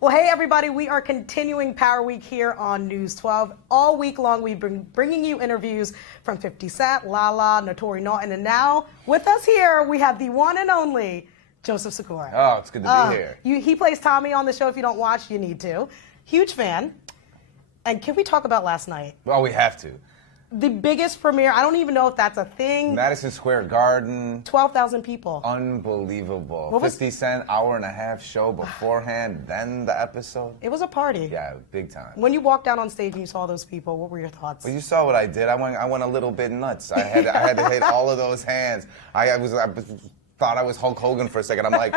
Well, hey, everybody, we are continuing Power Week here on News 12. All week long, we've been bringing you interviews from 50 Cent, Lala, Notori Naughton, and now with us here, we have the one and only Joseph Sikora. Oh, it's good to be here. He plays Tommy on the show. If you don't watch, you need to. Huge fan. And can we talk about last night? Well, we have to. The biggest premiere, I don't even know if that's a thing. Madison Square Garden. 12,000 people. Unbelievable. 50 Cent, hour-and-a-half show beforehand, then the episode. It was a party. Yeah, big time. When you walked out on stage and you saw those people, what were your thoughts? Well, you saw what I did. I went a little bit nuts. I had to hit all of those hands. I thought I was Hulk Hogan for a second. I'm like,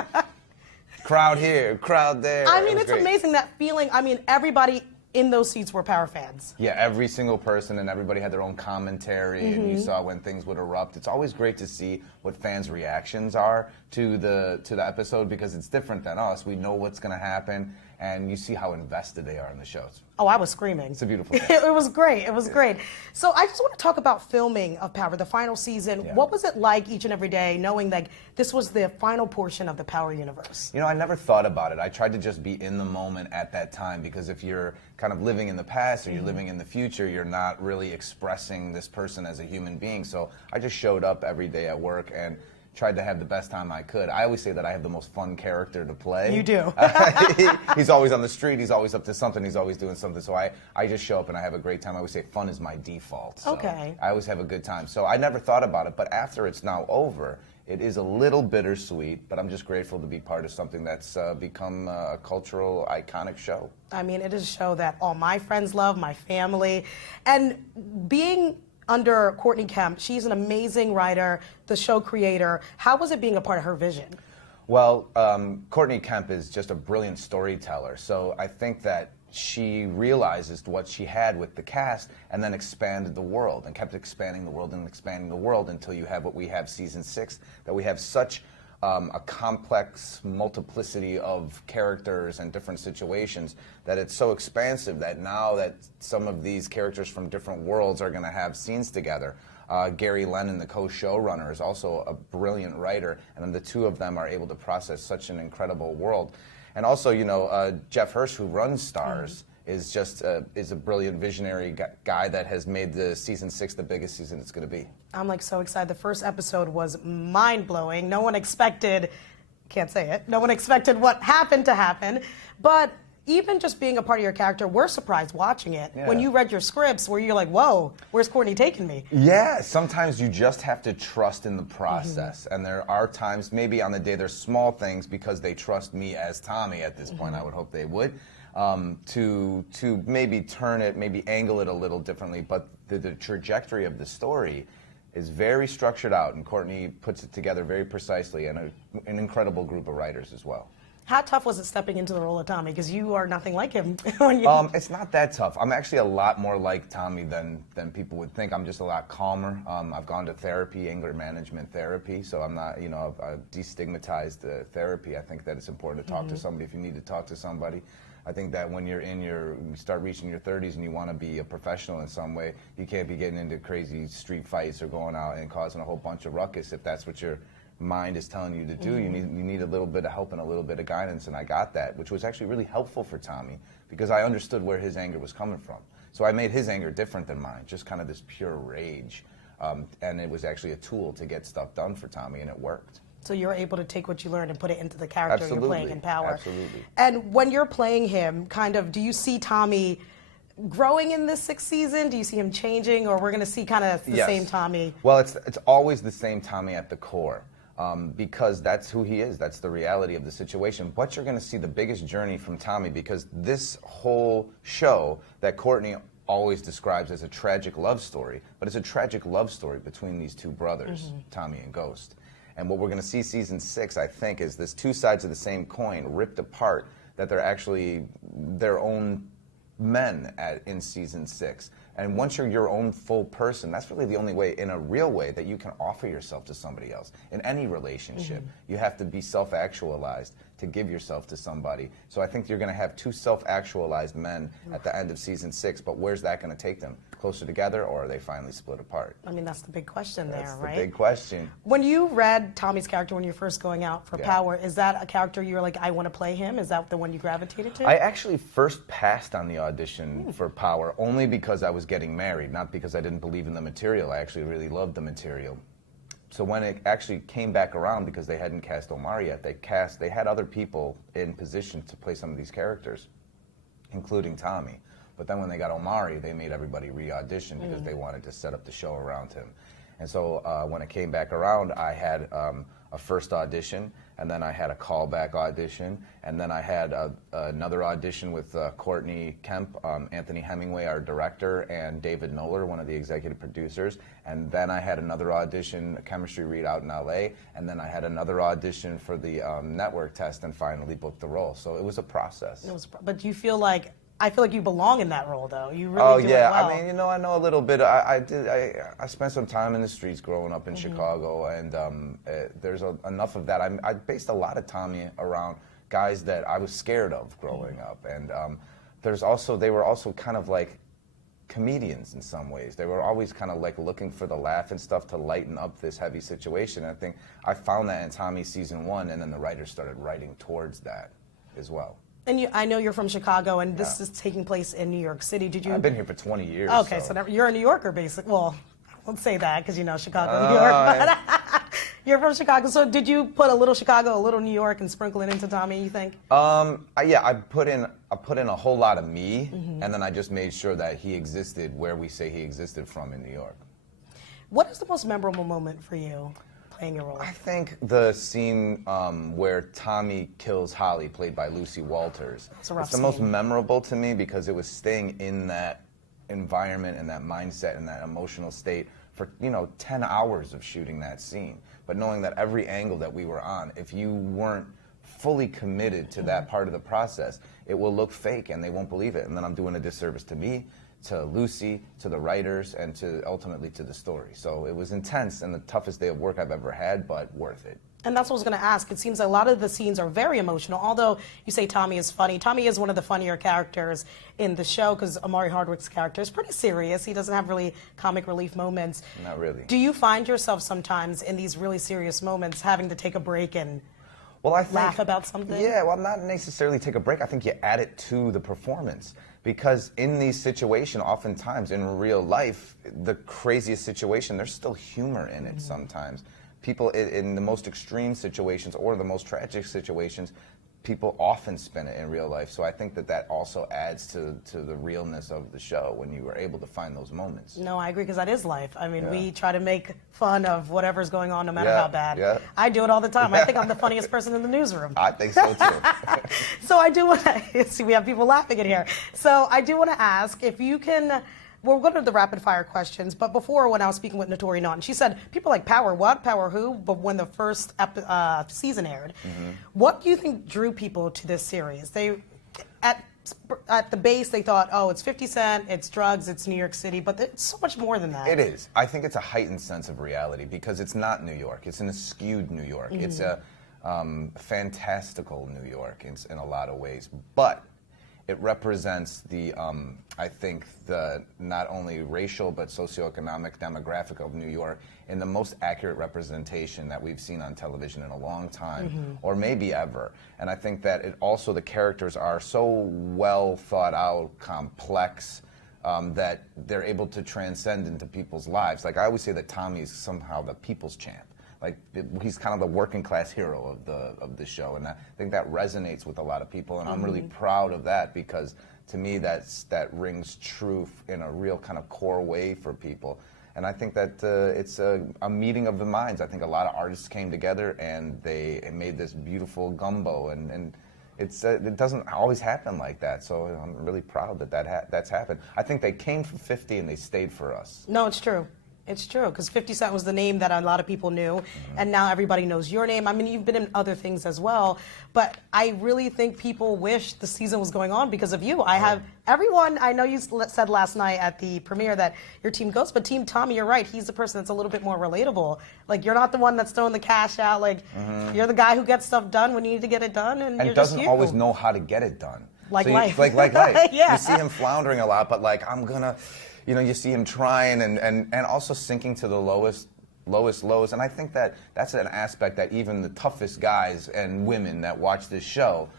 crowd here, crowd there. I mean, it's amazing, that feeling. I mean, everybody in those seats were Power fans. Yeah, every single person, and everybody had their own commentary, and you saw when things would erupt. It's always great to see what fans' reactions are to the episode, because it's different than us. We know what's going to happen, and you see how invested they are in the shows. Oh, I was screaming. It's a beautiful thing. It was great. It was great. So I just want to talk about filming of Power, the final season. Yeah. What was it like each and every day, knowing that this was the final portion of the Power universe? You know, I never thought about it. I tried to just be in the moment at that time, because if you're kind of living in the past or you're living in the future, you're not really expressing this person as a human being. So I just showed up every day at work and tried to have the best time I could. I always say that I have the most fun character to play. You do. He's always on the street. He's always up to something. He's always doing something. So I just show up and I have a great time. I always say fun is my default. So Okay. I always have a good time. So I never thought about it. But after it's now over, it is a little bittersweet, but I'm just grateful to be part of something that's become a cultural, iconic show. I mean, it is a show that all my friends love, my family. And being under Courtney Kemp, she's an amazing writer, the show creator. How was it being a part of her vision? Well, Courtney Kemp is just a brilliant storyteller. So I think that she realizes what she had with the cast and then expanded the world and kept expanding the world and expanding the world until you have what we have season 6, that we have such a complex multiplicity of characters and different situations that it's so expansive that now that some of these characters from different worlds are going to have scenes together. Gary Lennon, the co-showrunner, is also a brilliant writer, and then the two of them are able to process such an incredible world. And also, you know, Jeff Hirsch, who runs Starz, is just is a brilliant visionary guy that has made the season 6 the biggest season it's going to be. I'm like so excited. The first episode was mind-blowing. No one expected, can't say it, no one expected what happened to happen. But even just being a part of your character, we're surprised watching it. Yeah. When you read your scripts, where you're like, whoa, where's Courtney taking me? Yeah, sometimes you just have to trust in the process. And there are times, maybe on the day, there's small things because they trust me as Tommy at this point, I would hope they would, to maybe turn it, maybe angle it a little differently. But the trajectory of the story is very structured out, and Courtney puts it together very precisely, and an incredible group of writers as well. How tough was it stepping into the role of Tommy? Because you are nothing like him. It's not that tough. I'm actually a lot more like Tommy than people would think. I'm just a lot calmer. I've gone to therapy, anger management therapy, so I'm not, you know, I've destigmatized therapy. I think that it's important to talk to somebody if you need to talk to somebody. I think that when you start reaching your 30s and you want to be a professional in some way, you can't be getting into crazy street fights or going out and causing a whole bunch of ruckus if that's what your mind is telling you to do. You need a little bit of help and a little bit of guidance, and I got that, which was actually really helpful for Tommy because I understood where his anger was coming from. So I made his anger different than mine, just kind of this pure rage, and it was actually a tool to get stuff done for Tommy, and it worked. So you're able to take what you learned and put it into the character you're playing in Power. Absolutely. And when you're playing him, kind of, do you see Tommy growing in this 6th season? Do you see him changing, or we're going to see kind of the same Tommy? Well, it's always the same Tommy at the core. Because that's who he is. That's the reality of the situation. But you're going to see the biggest journey from Tommy, because this whole show that Courtney always describes as a tragic love story, but it's a tragic love story between these two brothers, Tommy and Ghost. And what we're going to see season 6, I think, is this two sides of the same coin ripped apart, that they're actually their own men in season 6. And once you're your own full person, that's really the only way, in a real way, that you can offer yourself to somebody else. In any relationship, you have to be self-actualized, to give yourself to somebody. So I think you're going to have two self-actualized men at the end of season 6, but where's that going to take them? Closer together, or are they finally split apart? I mean, that's the big question there, That's right? the big question. When you read Tommy's character when you were first going out for Yeah. Power, is that a character you were like, I want to play him? Is that the one you gravitated to? I actually first passed on the audition for Power only because I was getting married, not because I didn't believe in the material. I actually really loved the material. So when it actually came back around, because they hadn't cast Omar yet, they had other people in position to play some of these characters, including Tommy. But then when they got Omari, they made everybody re-audition because they wanted to set up the show around him. And so when it came back around, I had a first audition, and then I had a callback audition, and then I had another audition with Courtney Kemp, Anthony Hemingway, our director, and David Knoller, one of the executive producers. And then I had another audition, a chemistry read out in LA, and then I had another audition for the network test and finally booked the role. So it was a process. But do you feel like, I feel like you belong in that role, though. You really do it well. I mean, I know a little bit. I spent some time in the streets growing up in Chicago, and there's enough of that. I based a lot of Tommy around guys that I was scared of growing up, and they were also kind of like comedians in some ways. They were always kind of like looking for the laugh and stuff to lighten up this heavy situation. And I think I found that in Tommy season 1, and then the writers started writing towards that as well. And I know you're from Chicago, and this is taking place in New York City. Did you? I've been here for 20 years. Okay, so you're a New Yorker, basically. Well, I won't say that because you know Chicago, New York. But you're from Chicago, so did you put a little Chicago, a little New York, and sprinkle it into Tommy? You think? I put in a whole lot of me, and then I just made sure that he existed where we say he existed from in New York. What is the most memorable moment for you playing your role? I think the scene where Tommy kills Holly, played by Lucy Walters. It's a rough the most scene. memorable to me because it was staying in that environment and that mindset and that emotional state for 10 hours of shooting that scene. But knowing that every angle that we were on, if you weren't fully committed to that part of the process, it will look fake and they won't believe it. And then I'm doing a disservice to me, to Lucy, to the writers, and ultimately to the story. So it was intense and the toughest day of work I've ever had, but worth it. And that's what I was going to ask. It seems like a lot of the scenes are very emotional. Although you say Tommy is funny, Tommy is one of the funnier characters in the show because Amari Hardwick's character is pretty serious. He doesn't have really comic relief moments. Not really. Do you find yourself sometimes in these really serious moments having to take a break and laugh about something? Yeah, well, not necessarily take a break. I think you add it to the performance. Because in these situations, oftentimes in real life, the craziest situation, there's still humor in it sometimes. People in the most extreme situations or the most tragic situations, people often spin it in real life. So I think that also adds to the realness of the show when you were able to find those moments. No, I agree because that is life. I mean, we try to make fun of whatever's going on no matter how bad. Yeah. I do it all the time. I think I'm the funniest person in the newsroom. I think so too. So I do want to, see, we have people laughing in here. So I do want to ask if you can, we're going to the rapid fire questions, but before when I was speaking with Notori Naughton, she said, people like Power what? Power who? But when the first season aired, what do you think drew people to this series? They, at the base, they thought, oh, it's 50 Cent, it's drugs, it's New York City, but it's so much more than that. It is. I think it's a heightened sense of reality because it's not New York. It's an skewed New York. It's a fantastical New York in a lot of ways. But it represents the, I think, the not only racial but socioeconomic demographic of New York in the most accurate representation that we've seen on television in a long time, or maybe ever. And I think that it also, the characters are so well thought out, complex, that they're able to transcend into people's lives. Like I always say that Tommy is somehow the people's champ. Like he's kind of the working class hero of the show, and I think that resonates with a lot of people, and I'm really proud of that because to me that rings true in a real kind of core way for people, and I think that it's a meeting of the minds. I think a lot of artists came together and they made this beautiful gumbo, and it doesn't always happen like that, so I'm really proud that that's happened. I think they came for 50 and they stayed for us. No, it's true. It's true, because 50 Cent was the name that a lot of people knew, and now everybody knows your name. I mean, you've been in other things as well, but I really think people wish the season was going on because of you. I have everyone, I know you said last night at the premiere that your team goes, but Team Tommy, you're right, he's the person that's a little bit more relatable. Like, you're not the one that's throwing the cash out, like, you're the guy who gets stuff done when you need to get it done, and you're doesn't just you. always know how to get it done. Like so life. Like life. Yeah. You see him floundering a lot, but like, I'm gonna, you know, you see him trying and also sinking to the lowest lows. And I think that that's an aspect that even the toughest guys and women that watch this show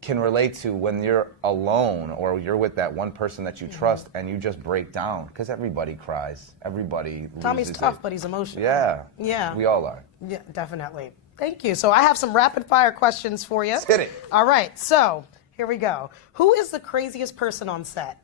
can relate to when you're alone or you're with that one person that you trust and you just break down. Because everybody cries. Everybody Tommy's loses tough, it. but he's emotional. Yeah. Yeah. We all are. Yeah, definitely. Thank you. So I have some rapid fire questions for you. Let's hit it. All right. So here we go. Who is the craziest person on set?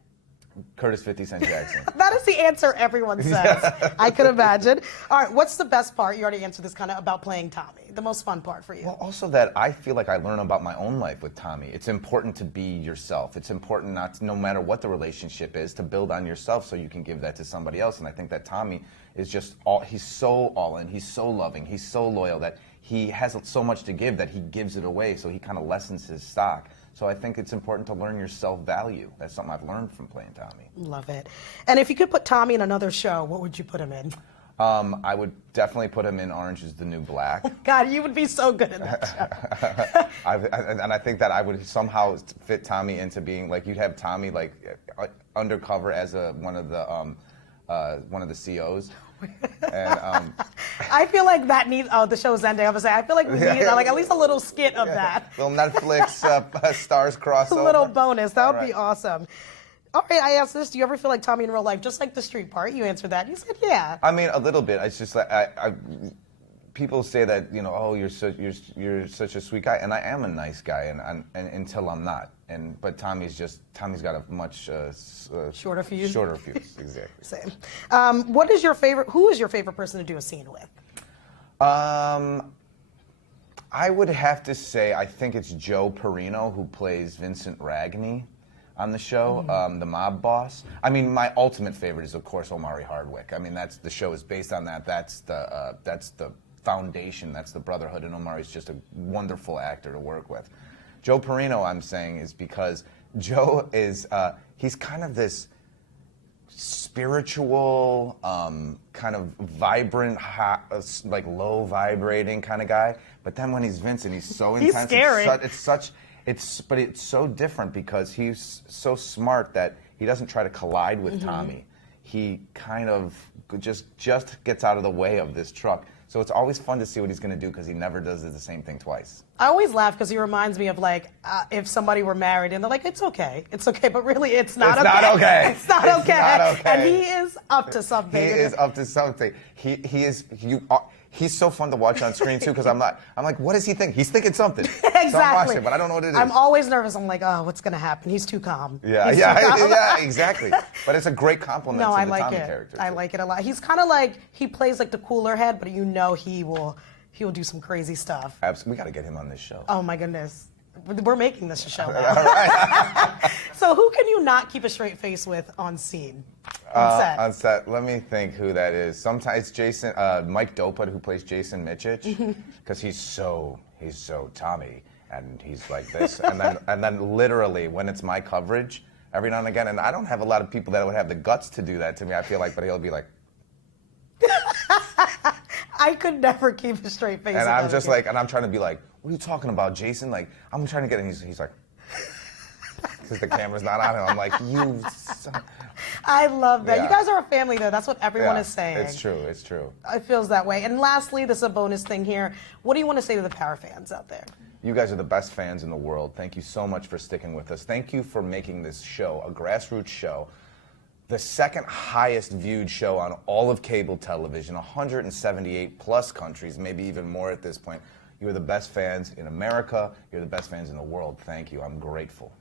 Curtis 50 Cent Jackson. That is the answer everyone says. I could imagine. All right, what's the best part? You already answered this kind of about playing Tommy. The most fun part for you. Well, also that I feel like I learn about my own life with Tommy. It's important to be yourself. It's important not to, no matter what the relationship is, to build on yourself so you can give that to somebody else. And I think that Tommy is just he's so all in, he's so loving, he's so loyal that he has so much to give that he gives it away, so he kind of lessens his stock. So I think it's important to learn your self-value. That's something I've learned from playing Tommy. Love it. And if you could put Tommy in another show, what would you put him in? I would definitely put him in Orange is the New Black. God, you would be so good in that show. And I think that I would somehow fit Tommy into being, like, you'd have Tommy, like, undercover as one of the COs. And, I feel like that needs. Oh, the show's ending. I was saying, I feel like we need like at least a little skit of that. Little Netflix stars crossover. A little bonus. That would All be right. awesome. All right, I asked this. Do you ever feel like Tommy in real life, just like the street part? You answered that. You said yeah. I mean, a little bit. It's just like people say that, you know, oh, you're such a sweet guy, and I am a nice guy, and until I'm not. But Tommy's got a much Shorter fuse. Shorter fuse, exactly. Same. What is your favorite? Who is your favorite person to do a scene with? I would have to say I think it's Joe Perino, who plays Vincent Ragney on the show, the mob boss. I mean, my ultimate favorite is, of course, Omari Hardwick. I mean, the show is based on that. That's the foundation. That's the brotherhood, and Omari's just a wonderful actor to work with. Joe Perino, I'm saying, is because Joe is he's kind of this spiritual, kind of vibrant, like low vibrating kind of guy. But then when he's Vincent, he's so He's intense. scary. But it's so different because he's so smart that he doesn't try to collide with Tommy. He kind of just gets out of the way of this truck. So it's always fun to see what he's going to do because he never does the same thing twice. I always laugh because he reminds me of like if somebody were married and they're like, it's okay, but really it's not okay. It's not okay. It's not It's okay. not okay. And he is up to something. He is up to something. He's so fun to watch on screen too because I'm like, what does he think? He's thinking something. Exactly. So I'm watching, but I don't know what it is. I'm always nervous. I'm like, oh, what's gonna happen? He's too calm. Yeah, He's too calm. yeah, exactly. But it's a great compliment No, to I the like Tommy it. character. I too. like it a lot. He's kind of like he plays like the cooler head, but you know he will do some crazy stuff. Absolutely, we got to get him on this show. Oh my goodness. We're making this a show now. So who can you not keep a straight face with on scene? On set? On set, let me think who that is. Sometimes Jason, Mike Dopa, who plays Jason Michich, because he's so Tommy, and he's like this, and then literally when it's my coverage, every now and again, and I don't have a lot of people that would have the guts to do that to me. I feel like, but he'll be like. I could never keep a straight face. And with I'm other just people. like, and I'm trying to be like, what are you talking about, Jason? Like, I'm trying to get him. He's like, because the camera's not on him. I'm like, you son. I love that. Yeah. You guys are a family, though. That's what everyone Yeah, is saying. It's true. It's true. It feels that way. And lastly, this is a bonus thing here. What do you want to say to the Power fans out there? You guys are the best fans in the world. Thank you so much for sticking with us. Thank you for making this show a grassroots show. The second highest viewed show on all of cable television, 178 plus countries, maybe even more at this point. You are the best fans in America. You're the best fans in the world. Thank you. I'm grateful.